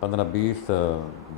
15-20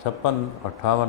56-58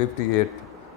58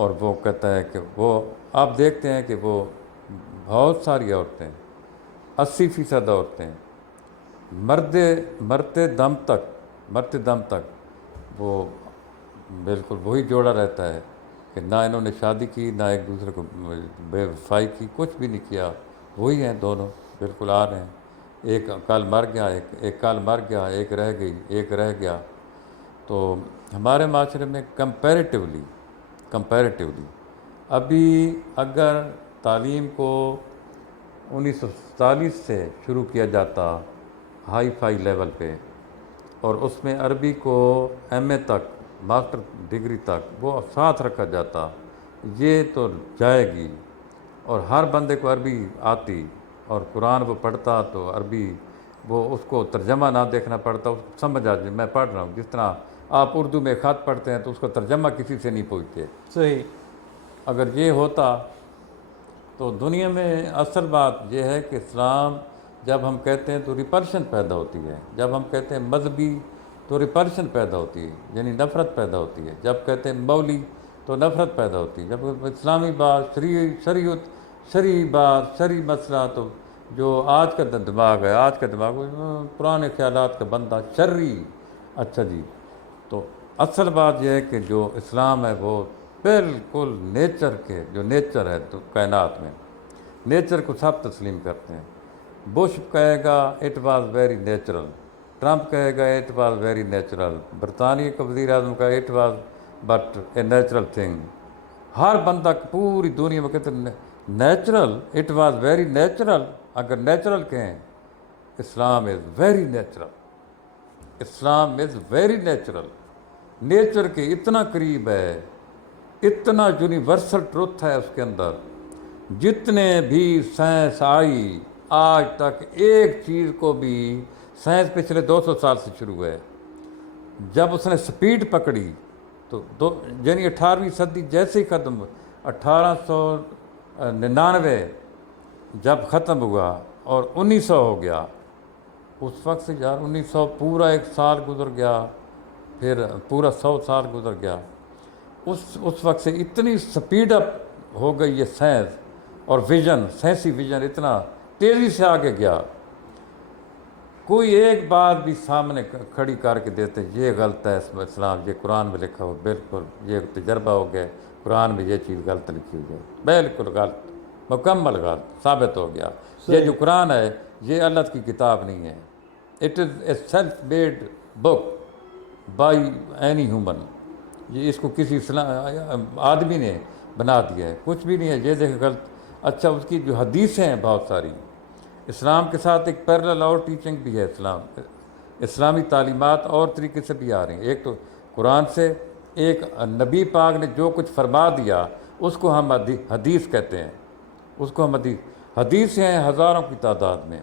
اور وہ کہتا ہے کہ وہ آپ دیکھتے ہیں کہ وہ بہت ساری عورتیں 80% عورتیں مرتے دم تک وہ بالکل وہی جوڑا رہتا ہے کہ نہ انہوں نے شادی کی، نہ ایک دوسرے کو بے وفائی کی، کچھ بھی نہیں کیا، وہی ہیں دونوں بالکل آ رہے ہیں۔ ایک کل مر گیا، ایک کل مر گیا، ایک رہ گئی، ایک رہ گیا۔ تو ہمارے معاشرے میں کمپیریٹیولی ابھی اگر تعلیم کو 1947 سے شروع کیا جاتا ہائی فائی لیول پہ، اور اس میں عربی کو ایم اے تک، ماسٹر ڈگری تک وہ ساتھ رکھا جاتا، یہ تو جائے گی، اور ہر بندے کو عربی آتی اور قرآن وہ پڑھتا تو عربی وہ اس کو ترجمہ نہ دیکھنا پڑتا، اس کو سمجھ آ جائے میں پڑھ رہا ہوں۔ جس طرح آپ اردو میں خط پڑھتے ہیں تو اس کو ترجمہ کسی سے نہیں پوچھتے۔ صحیح۔ اگر یہ ہوتا تو دنیا میں اصل بات یہ ہے کہ اسلام جب ہم کہتے ہیں تو ریپلشن پیدا ہوتی ہے، جب ہم کہتے ہیں مذہبی تو ریپلشن پیدا ہوتی ہے، یعنی نفرت پیدا ہوتی ہے، جب کہتے ہیں مولی تو نفرت پیدا ہوتی ہے، جب اسلامی بات، شرعی بات، شرعی مسئلہ، تو جو آج کا دماغ ہے، آج کا دماغ پرانے خیالات کا بندہ شرعی، اچھا جی۔ تو اصل بات یہ ہے کہ جو اسلام ہے وہ بالکل نیچر کے، جو نیچر ہے تو کائنات میں نیچر کو سب تسلیم کرتے ہیں۔ بش کہے گا it was very natural, Trump کہے گا اٹ واز ویری نیچرل، برطانیہ کا وزیر اعظم کا it was but a natural thing, ہر بندہ پوری دنیا میں کہتے ہیں natural, it was very natural. اگر نیچرل کہیں، اسلام از ویری نیچرل، اسلام از ویری نیچرل، نیچر کے اتنا قریب ہے، اتنا یونیورسل ٹروتھ ہے اس کے اندر۔ جتنے بھی سائنس آئی آج تک ایک چیز کو بھی، سائنس پچھلے 200 سال سے شروع ہے، جب اس نے سپیڈ پکڑی تو یعنی 18ویں صدی جیسے ہی ختم، 1899 جب ختم ہوا اور 1900 ہو گیا، اس وقت سے یار 1900 پورا ایک سال گزر گیا، پھر پورا 100 سال گزر گیا، اس وقت سے اتنی سپیڈ اپ ہو گئی یہ سائنس اور ویژن، سائنسی ویژن اتنا تیزی سے آگے گیا۔ کوئی ایک بات بھی سامنے کھڑی کر کے دیتے یہ غلط ہے اسلام، یہ قرآن میں لکھا ہو، بالکل یہ تجربہ ہو گیا قرآن میں یہ چیز غلط لکھی ہوئی ہے، بالکل غلط، مکمل غلط ثابت ہو گیا۔ یہ جو قرآن ہے یہ اللہ کی کتاب نہیں ہے، it is a self made book by any human, یہ اس کو کسی آدمی نے بنا دیا ہے، کچھ بھی نہیں ہے، یہ دیکھ غلط۔ اچھا اس کی جو حدیثیں ہیں بہت ساری، اسلام کے ساتھ ایک پیرلل اور ٹیچنگ بھی ہے، اسلامی تعلیمات اور طریقے سے بھی آ رہی ہیں، ایک تو قرآن سے، ایک نبی پاک نے جو کچھ فرما دیا اس کو ہم حدیث کہتے ہیں، اس کو ہم حدیثیں ہیں ہزاروں کی تعداد میں۔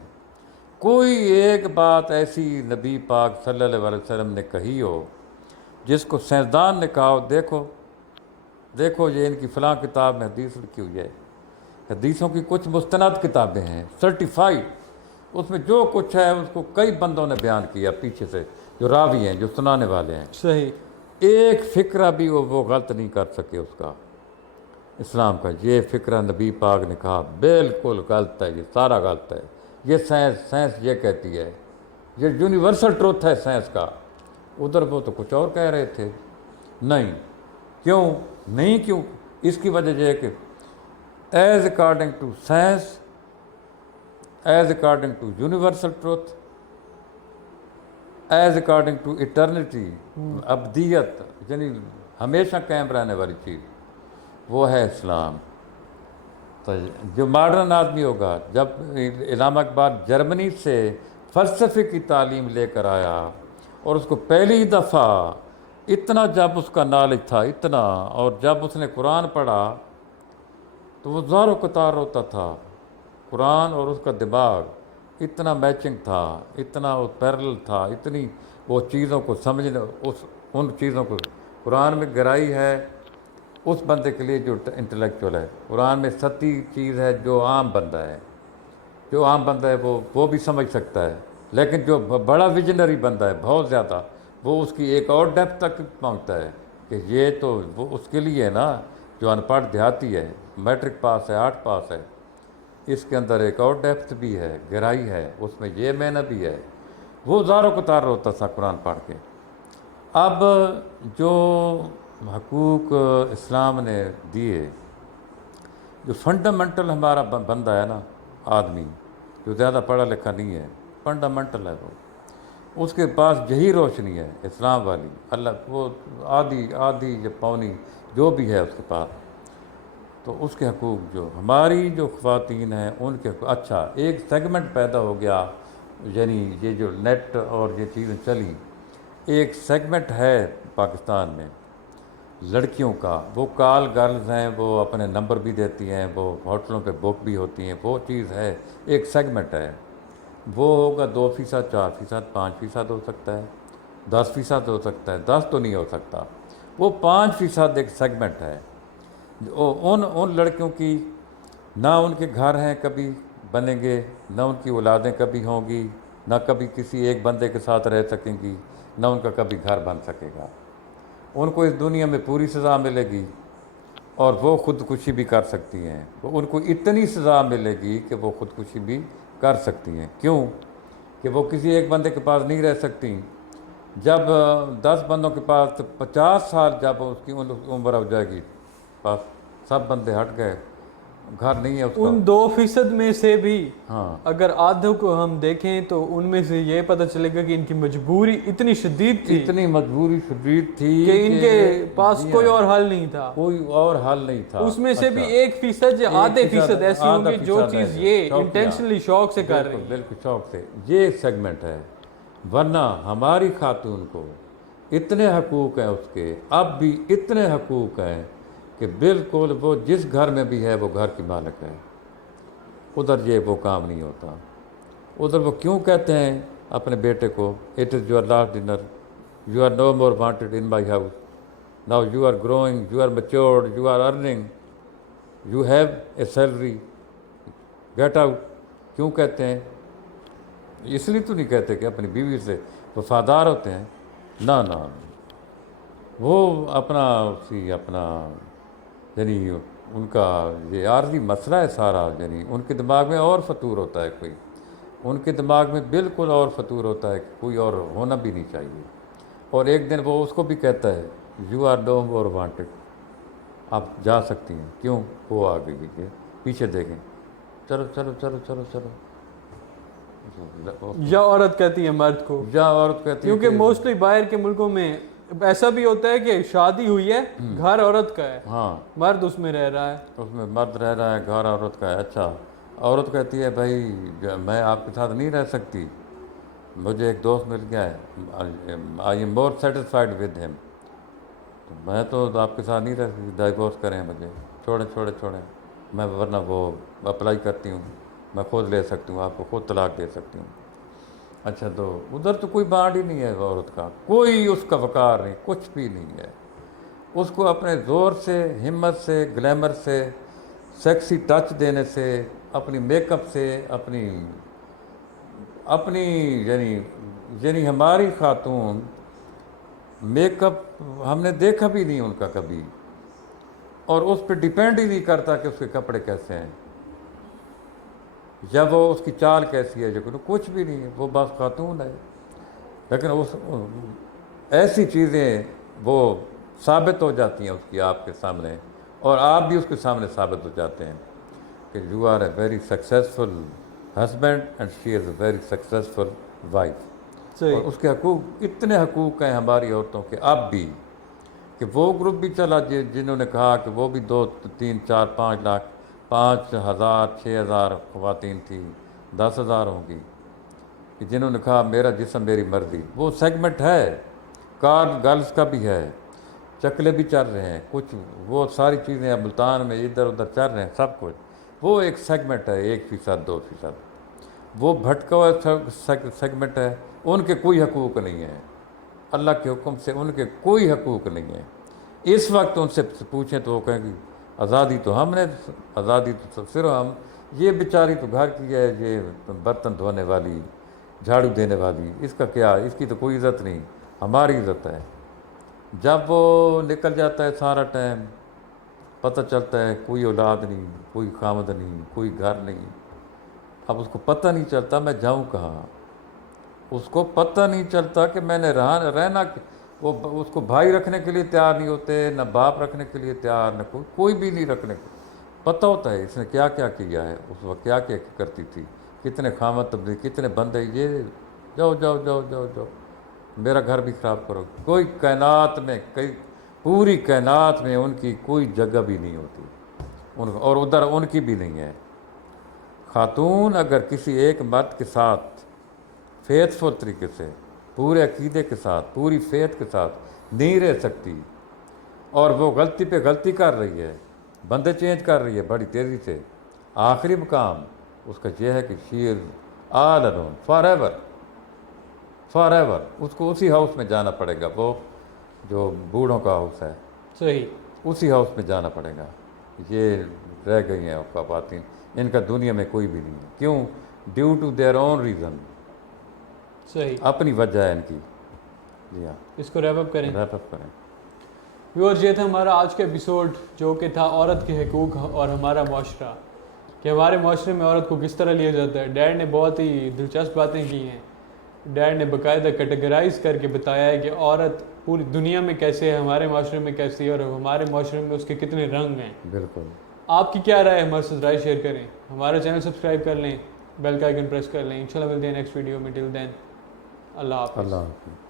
کوئی ایک بات ایسی نبی پاک صلی اللہ علیہ وسلم نے کہی ہو جس کو سائنسدان نے کہا ہو دیکھو یہ ان کی فلاں کتاب میں حدیث لکھی ہوئی ہے۔ حدیثوں کی کچھ مستند کتابیں ہیں سرٹیفائیڈ، اس میں جو کچھ ہے اس کو کئی بندوں نے بیان کیا پیچھے سے، جو راوی ہیں، جو سنانے والے ہیں، صحیح۔ ایک فقرہ بھی وہ غلط نہیں کر سکے اس کا، اسلام کا۔ یہ فقرہ نبی پاک نے کہا بالکل غلط ہے، یہ سارا غلط ہے، یہ سائنس یہ کہتی ہے، یہ یونیورسل ٹروتھ ہے سائنس کا۔ ادھر وہ تو کچھ اور کہہ رہے تھے، نہیں کیوں، اس کی وجہ یہ ہے کہ as according to science, as according to universal truth, as according to eternity, ابدیت، یعنی ہمیشہ قائم رہنے والی چیز، وہ ہے اسلام۔ تو جو ماڈرن آدمی ہوگا، جب علامہ اقبال جرمنی سے فلسفے کی تعلیم لے کر آیا اور اس کو پہلی دفعہ اتنا جب اس کا نالج تھا اتنا، اور جب اس نے قرآن پڑھا تو وہ زار و قطار ہوتا تھا، قرآن اور اس کا دماغ اتنا میچنگ تھا، اتنا وہ پیرل تھا، اتنی وہ چیزوں کو سمجھنے، ان چیزوں کو قرآن میں گہرائی ہے اس بندے کے لیے جو انٹلیکچوئل ہے۔ قرآن میں ستی چیز ہے جو عام بندہ ہے وہ بھی سمجھ سکتا ہے، لیکن جو بڑا ویژنری بندہ ہے بہت زیادہ، وہ اس کی ایک اور ڈیپتھ تک پہنچتا ہے کہ یہ تو وہ اس کے لیے ہے نا جو ان پڑھ دیہاتی ہے، میٹرک پاس ہے، 8 پاس ہے، اس کے اندر ایک اور ڈیپتھ بھی ہے، گہرائی ہے، اس میں یہ معنی بھی ہے، وہ زاروں قطار ہوتا تھا قرآن پڑھ کے۔ اب جو حقوق اسلام نے دیے، جو فنڈامنٹل ہمارا بندہ ہے نا، آدمی جو زیادہ پڑھا لکھا نہیں ہے، فنڈامنٹل ہے وہ، اس کے پاس یہی روشنی ہے اسلام والی، اللہ وہ آدھی یا پونی جو بھی ہے اس کے پاس، تو اس کے حقوق جو ہماری جو خواتین ہیں ان کے حقوق، اچھا ایک سیگمنٹ پیدا ہو گیا، یعنی یہ جو نیٹ اور یہ چیزیں چلی، ایک سیگمنٹ ہے پاکستان میں لڑکیوں کا، وہ کال گرلز ہیں، وہ اپنے نمبر بھی دیتی ہیں، وہ ہوٹلوں پہ بک بھی ہوتی ہیں، وہ چیز ہے، ایک سیگمنٹ ہے، وہ ہوگا 2%، 4%، 5% ہو سکتا ہے، 10% ہو سکتا ہے، 10 تو نہیں ہو سکتا، وہ 5% ایک سیگمنٹ ہے۔ ان لڑکیوں کی نہ ان کے گھر ہیں کبھی بنیں گے، نہ ان کی اولادیں کبھی ہوں گی، نہ کبھی کسی ایک بندے کے ساتھ رہ سکیں گی، نہ ان کا کبھی گھر بن سکے گا، ان کو اس دنیا میں پوری سزا ملے گی، اور وہ خودکشی بھی کر سکتی ہیں، ان کو اتنی سزا ملے گی کہ وہ خودکشی بھی کر سکتی ہیں۔ کیوں کہ وہ کسی ایک بندے کے پاس نہیں رہ سکتی، جب 10 بندوں کے پاس 50 سال جب اس کی عمر ہو جائے گی، بس سب بندے ہٹ گئے، گھر نہیں ہے اس کا۔ ان 2% میں سے بھی ہاں، اگر آدھوں کو ہم دیکھیں تو ان میں سے یہ پتہ چلے گا کہ ان کی مجبوری اتنی شدید تھی اتنی مجبوری شدید تھی کہ ان کے پاس جی کوئی ہاں، اور حل نہیں تھا۔ کوئی اور حل نہیں تھا۔ اس میں سے بھی اچھا، 1% یا آدھے فیصد ایسی ہوں گے جو چیز یہ شوقیہ، انٹینشنلی شوق سے کر رہی بالکل ہیں۔ بالکل شوق سے، یہ ایک سیگمنٹ ہے، ورنہ ہماری خاتون کو اتنے حقوق ہیں، اس کے اب بھی اتنے حقوق ہیں کہ بالکل وہ جس گھر میں بھی ہے وہ گھر کی مالک ہے، ادھر یہ وہ کام نہیں ہوتا۔ ادھر وہ کیوں کہتے ہیں اپنے بیٹے کو it is your last dinner, you are no more wanted in my house, now you are growing, you are matured, you are earning, you have a salary, get out. کیوں کہتے ہیں؟ اس لیے تو نہیں کہتے کہ اپنی بیوی سے وفادار ہوتے ہیں، نہ نہ، وہ اپنا یعنی ان کا یہ عارضی مسئلہ ہے سارا، یعنی ان کے دماغ میں اور فطور ہوتا ہے کوئی، ان کے دماغ میں بالکل اور فطور ہوتا ہے، کوئی اور ہونا بھی نہیں چاہیے۔ اور ایک دن وہ اس کو بھی کہتا ہے you are no more wanted, آپ جا سکتی ہیں۔ کیوں؟ وہ آ گئی ہے، پیچھے دیکھیں، چلو چلو چلو چلو چلو، یا عورت کہتی ہے مرد کو، یا عورت کہتی ہے کیونکہ موسٹلی باہر کے ملکوں میں ایسا بھی ہوتا ہے کہ شادی ہوئی ہے، گھر عورت کا ہے، ہاں، مرد اس میں رہ رہا ہے۔ اس میں مرد رہ رہا ہے، گھر عورت کا ہے۔ اچھا، عورت کہتی ہے بھائی میں آپ کے ساتھ نہیں رہ سکتی، مجھے ایک دوست مل گیا ہے، I am more satisfied with ہم، میں تو آپ کے ساتھ نہیں رہ سکتی، ڈائیورس کریں مجھے، چھوڑیں، میں ورنہ وہ اپلائی کرتی ہوں، میں خود لے سکتی ہوں، آپ کو خود طلاق دے سکتی ہوں۔ اچھا، تو ادھر تو کوئی بانڈ ہی نہیں ہے عورت کا، کوئی اس کا وقار نہیں، کچھ بھی نہیں ہے، اس کو اپنے زور سے، ہمت سے، گلیمر سے، سیکسی ٹچ دینے سے، اپنی میک اپ سے، اپنی یعنی ہماری خاتون میک اپ ہم نے دیکھا بھی نہیں ان کا کبھی، اور اس پہ ڈیپینڈ ہی نہیں کرتا کہ اس کے کپڑے کیسے ہیں یا وہ اس کی چال کیسی ہے، جو کچھ بھی نہیں ہے، وہ بس خاتون ہے۔ لیکن ایسی چیزیں وہ ثابت ہو جاتی ہیں اس کی آپ کے سامنے، اور آپ بھی اس کے سامنے ثابت ہو جاتے ہیں کہ you are a very successful husband and she is a very successful wife. اور اس کے حقوق، اتنے حقوق ہیں ہماری عورتوں کے اب بھی، کہ وہ گروپ بھی چلا جنہوں نے کہا کہ وہ بھی 2 3 4 5 لاکھ، 5,000 6,000 خواتین تھی، 10,000 ہوں گی، کہ جنہوں نے کہا میرا جسم میری مرضی، وہ سیگمنٹ ہے، کار گرلز کا بھی ہے، چکلے بھی چل رہے ہیں، کچھ وہ ساری چیزیں اب ملتان میں ادھر ادھر چل رہے ہیں، سب کچھ وہ ایک سیگمنٹ ہے، 1% 2%، وہ بھٹکا ہوا سیگمنٹ ہے، ان کے کوئی حقوق نہیں ہیں، اللہ کے حکم سے ان کے کوئی حقوق نہیں ہیں۔ اس وقت ان سے پوچھیں تو وہ کہیں گی آزادی تو ہم نے، آزادی تو صرف ہم، یہ بیچاری تو گھر کی ہے، یہ برتن دھونے والی، جھاڑو دینے والی، اس کا کیا، اس کی تو کوئی عزت نہیں، ہماری عزت ہے۔ جب وہ نکل جاتا ہے سارا ٹائم، پتہ چلتا ہے کوئی اولاد نہیں، کوئی خامد نہیں، کوئی گھر نہیں. اب اس کو پتہ نہیں چلتا میں جاؤں کہاں، اس کو پتہ نہیں چلتا کہ میں نے رہنا. وہ اس کو بھائی رکھنے کے لیے تیار نہیں ہوتے، نہ باپ رکھنے کے لیے تیار، نہ کوئی بھی نہیں رکھنے کو. پتہ ہوتا ہے اس نے کیا کیا کیا ہے، اس وقت کیا کیا کرتی تھی، کتنے خامد تبدیل، کتنے بندے، یہ جاؤ جاؤ جاؤ جاؤ جاؤ میرا گھر بھی خراب کرو. کوئی کائنات میں، پوری کائنات میں ان کی کوئی جگہ بھی نہیں ہوتی، اور ادھر ان کی بھی نہیں ہے. خاتون اگر کسی ایک مرد کے ساتھ فیتھفل طریقے سے، پورے عقیدے کے ساتھ، پوری فیتھ کے ساتھ نہیں رہ سکتی، اور وہ غلطی پہ غلطی کر رہی ہے، بندے چینج کر رہی ہے بڑی تیزی سے، آخری مقام اس کا یہ ہے کہ she is all alone forever, forever. اس کو اسی ہاؤس میں جانا پڑے گا، وہ جو بوڑھوں کا ہاؤس ہے، صحیح. اسی ہاؤس میں جانا پڑے گا. یہ رہ گئی ہیں خواتین، ان کا دنیا میں کوئی بھی نہیں ہے. کیوں؟ Due to their own reason, صحیح. اپنی وجہ ہے ان کی. جی ہاں، اس کو ریپ اپ کریں. ریپ اپ کریں. ویورز، یہ تھا ہمارا آج کا ایپیسوڈ، جو کہ تھا عورت کے حقوق اور ہمارا معاشرہ، کہ ہمارے معاشرے میں عورت کو کس طرح لیا جاتا ہے. ڈیڈ نے بہت ہی دلچسپ باتیں کی ہیں. ڈیڈ نے باقاعدہ کیٹیگرائز کر کے بتایا ہے کہ عورت پوری دنیا میں کیسے ہے، ہمارے معاشرے میں کیسی ہے، اور ہمارے معاشرے میں اس کے کتنے رنگ ہیں. بالکل. آپ کی کیا رائے ہے؟ ہمارے ساتھ رائے شیئر کریں. ہمارا چینل سبسکرائب کر لیں، بیل کا آئیکن پریس کر لیں. انشاءاللہ ملتے ہیں نیکسٹ ویڈیو میں. ٹل دین اللہ حافظ. اللہ حافظ.